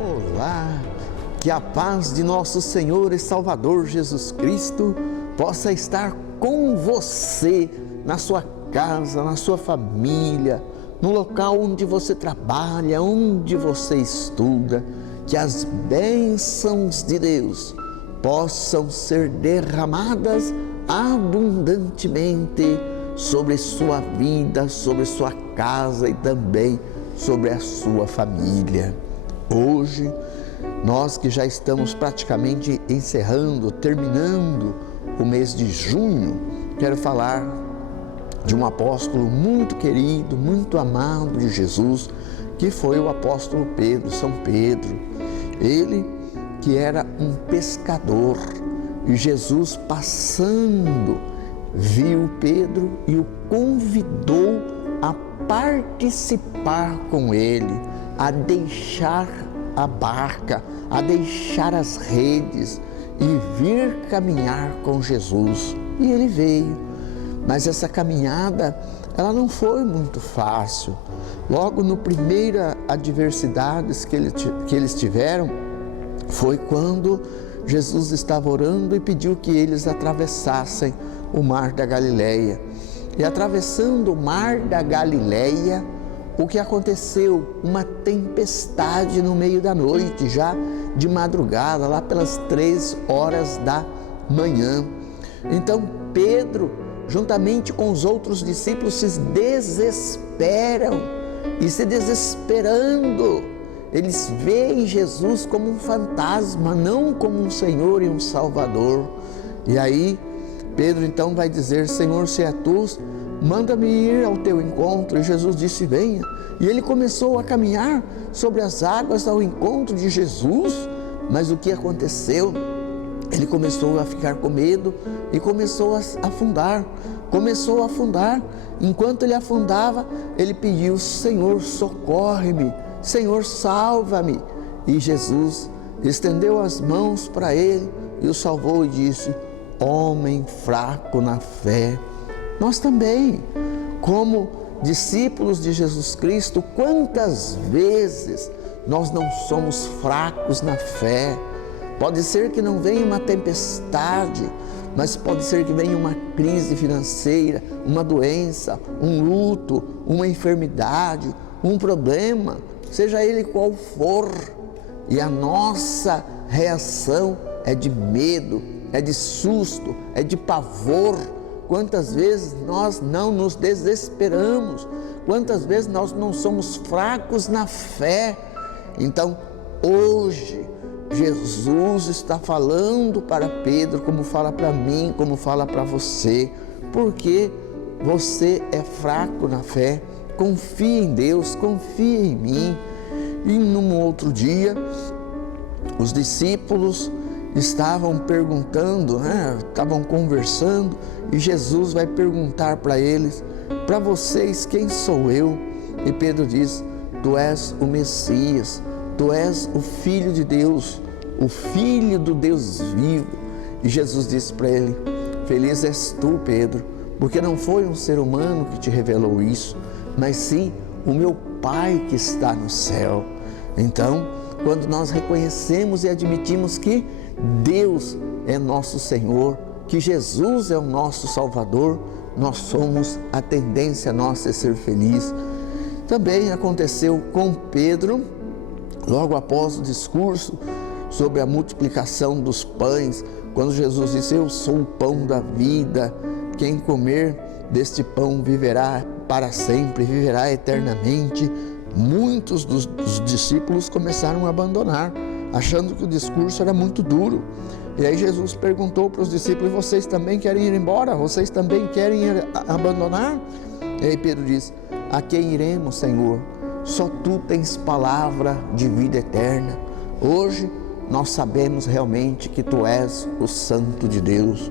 Olá, que a paz de nosso Senhor e Salvador Jesus Cristo possa estar com você, na sua casa, na sua família, no local onde você trabalha, onde você estuda, que as bênçãos de Deus possam ser derramadas abundantemente sobre sua vida, sobre sua casa e também sobre a sua família. Hoje, nós que já estamos praticamente encerrando, terminando o mês de junho, quero falar de um apóstolo muito querido, muito amado de Jesus, que foi o apóstolo Pedro, São Pedro. Ele que era um pescador e Jesus passando, viu Pedro e o convidou a participar com ele, a deixar a barca, a deixar as redes e vir caminhar com Jesus. E ele veio, mas essa caminhada, ela não foi muito fácil. Logo no primeira adversidades que eles tiveram, foi quando Jesus estava orando e pediu que eles atravessassem o mar da Galileia. E atravessando o mar da Galileia, o que aconteceu? Uma tempestade no meio da noite, já de madrugada, lá pelas 3 horas da manhã. Então Pedro, juntamente com os outros discípulos, se desesperam e se desesperando, eles veem Jesus como um fantasma, não como um Senhor e um Salvador. E aí Pedro então vai dizer: Senhor, se é tu, manda-me ir ao teu encontro. E Jesus disse: venha. E ele começou a caminhar sobre as águas ao encontro de Jesus. Mas o que aconteceu? Ele começou a ficar com medo e começou a afundar. Começou a afundar. Enquanto ele afundava, ele pediu: Senhor, socorre-me. Senhor, salva-me. E Jesus estendeu as mãos para ele e o salvou e disse: homem fraco na fé. Nós também, como discípulos de Jesus Cristo, quantas vezes nós não somos fracos na fé? Pode ser que não venha uma tempestade, mas pode ser que venha uma crise financeira, uma doença, um luto, uma enfermidade, um problema, seja ele qual for, e a nossa reação é de medo, é de susto, é de pavor. Quantas vezes nós não nos desesperamos, quantas vezes nós não somos fracos na fé. Então, hoje, Jesus está falando para Pedro, como fala para mim, como fala para você, porque você é fraco na fé. Confia em Deus, confia em mim. E num outro dia, os discípulos estavam perguntando, estavam conversando, e Jesus vai perguntar para eles: para vocês, quem sou eu? E Pedro diz: tu és o Messias, tu és o Filho de Deus, o Filho do Deus vivo. E Jesus disse para ele: feliz és tu, Pedro, porque não foi um ser humano que te revelou isso, mas sim o meu Pai que está no céu. Então, quando nós reconhecemos e admitimos que Deus é nosso Senhor, que Jesus é o nosso Salvador, nós somos, a tendência nossa é ser feliz. Também aconteceu com Pedro, logo após o discurso sobre a multiplicação dos pães, quando Jesus disse: eu sou o pão da vida, quem comer deste pão viverá para sempre, viverá eternamente. Muitos dos discípulos começaram a abandonar, achando que o discurso era muito duro. E aí Jesus perguntou para os discípulos: vocês também querem ir embora? Vocês também querem abandonar? E aí Pedro diz: a quem iremos, Senhor? Só tu tens palavra de vida eterna. Hoje nós sabemos realmente que tu és o Santo de Deus.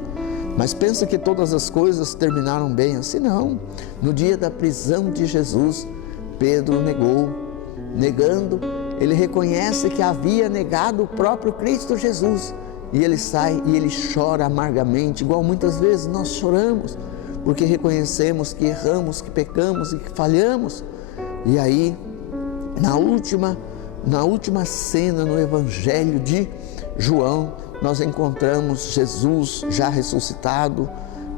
Mas pensa que todas as coisas terminaram bem assim? Não. No dia da prisão de Jesus, Pedro negou. Negando, ele reconhece que havia negado o próprio Cristo Jesus. E ele sai e ele chora amargamente, igual muitas vezes nós choramos, porque reconhecemos que erramos, que pecamos e que falhamos. E aí, na última Na última cena no Evangelho de João, nós encontramos Jesus já ressuscitado,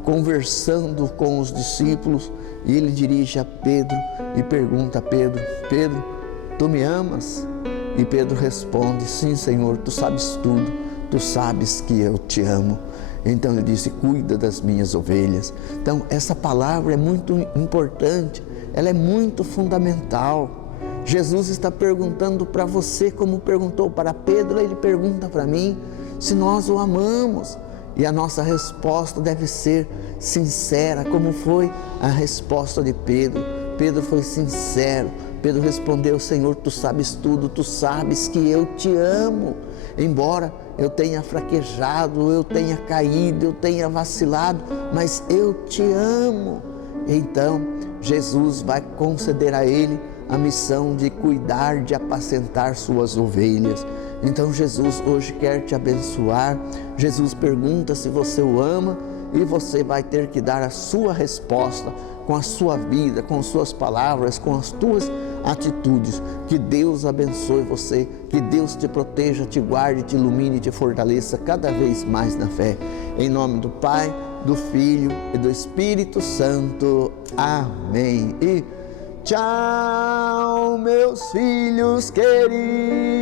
conversando com os discípulos, e ele dirige a Pedro e pergunta a Pedro: Pedro, tu me amas? E Pedro responde: sim, Senhor, tu sabes tudo, tu sabes que eu te amo. Então ele disse: cuida das minhas ovelhas. Então essa palavra é muito importante, ela é muito fundamental. Jesus está perguntando para você, como perguntou para Pedro, ele pergunta para mim se nós o amamos. E a nossa resposta deve ser sincera, como foi a resposta de Pedro. Pedro foi sincero. Pedro respondeu: Senhor, tu sabes tudo, tu sabes que eu te amo. Embora eu tenha fraquejado, eu tenha caído, eu tenha vacilado, mas eu te amo. Então, Jesus vai conceder a ele a missão de cuidar, de apacentar suas ovelhas. Então Jesus hoje quer te abençoar. Jesus pergunta se você o ama e você vai ter que dar a sua resposta com a sua vida, com suas palavras, com as tuas atitudes. Que Deus abençoe você, que Deus te proteja, te guarde, te ilumine e te fortaleça cada vez mais na fé. Em nome do Pai, do Filho e do Espírito Santo. Amém. E tchau, meus filhos queridos.